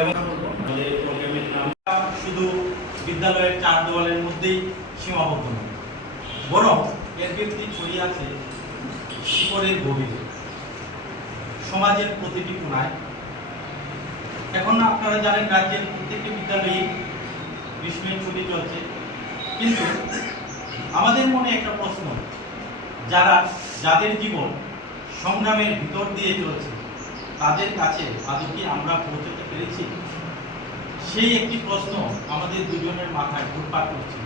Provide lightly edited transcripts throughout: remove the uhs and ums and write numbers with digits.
এবং আমাদের প্রোগ্রামের নাম শুধু বিদ্যালয়ের চার দেওয়ালের মধ্যেই সীমাবদ্ধ নয়, বরং এর ব্যক্তি ছড়িয়ে আছে শিকড়ের গভীরে, সমাজের প্রতিটি কোণায়। এখন আপনারা জানেন রাজ্যের প্রত্যেকটি বিদ্যালয়ে গ্রীষ্মের ছুটি চলছে, কিন্তু আমাদের মনে একটা প্রশ্ন, যাদের জীবন সংগ্রামের ভিতর দিয়ে চলছে তাদের কাছে আদৌ কি আমরা পৌঁছতে পেরেছি? সেই একটি প্রশ্ন আমাদের দুজনের মাথায় ঘুরপাক করছে।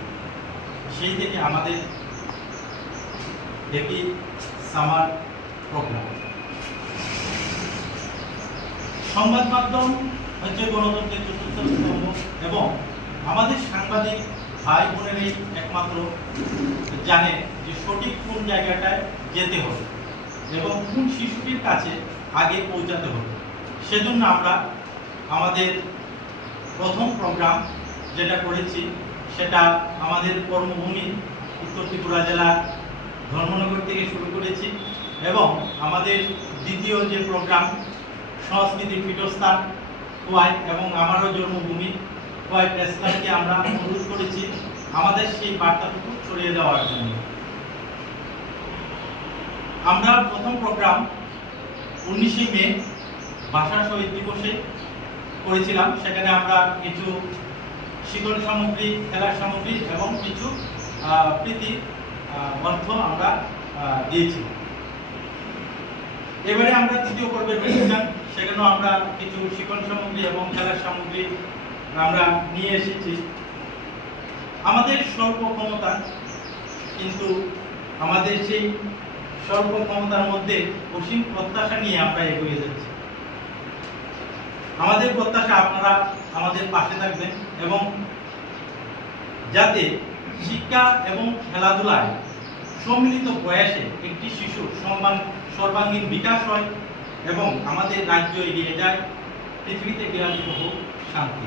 সেই থেকে আমাদের একটি সামার প্রোগ্রাম। সংবাদ মাধ্যম হচ্ছে গণতন্ত্রের চতুর্থ স্তম্ভ এবং আমাদের সাংবাদিক ভাই বোনেরাই একমাত্র জানে যে সঠিক কোন জায়গাটায় যেতে হবে এবং কোন শিশুটির কাছে আগে পৌঁছাতে হবে। সেজন্য আমরা আমাদের প্রথম প্রোগ্রাম যেটা করেছি সেটা আমাদের কর্মভূমি উত্তর ত্রিপুরা জেলার ধর্মনগর থেকে শুরু করেছি এবং আমাদের দ্বিতীয় যে প্রোগ্রাম সংস্কৃতির পীঠস্থান খোয়াই এবং আমারও জন্মভূমি খোয়াই প্রেস ক্লাবকে আমরা অনুরোধ করেছি আমাদের সেই বার্তাটুকু ছড়িয়ে দেওয়ার জন্য। আমরা প্রথম প্রোগ্রাম 19শে মে ভাষা শহীদ দিবসে করেছিলাম। সেখানে আমরা কিছু শিক্ষণ সামগ্রী, খেলার সামগ্রী এবং কিছু প্রীতি অর্থ আমরা দিয়েছি। এবারে আমরা দ্বিতীয় পর্বে ঢুকছিলাম, সেখানেও আমরা কিছু শিক্ষণ সামগ্রী এবং খেলার সামগ্রী আমরা নিয়ে এসেছি। আমাদের স্বল্প ক্ষমতা, কিন্তু আমাদের সেই স্বল্প ক্ষমতার মধ্যে অসীম প্রত্যাশা নিয়ে আমরা এগিয়ে যাচ্ছি। আমাদের প্রত্যাশা আপনারা আমাদের পাশে থাকবেন এবং যাতে শিক্ষা এবং খেলাধুলায় সম্মিলিত প্রয়াসে একটি শিশুর সর্বাঙ্গীন বিকাশ হয় এবং আমাদের রাজ্য এগিয়ে যায়, পৃথিবীতে বিরাজিত হোক শান্তি।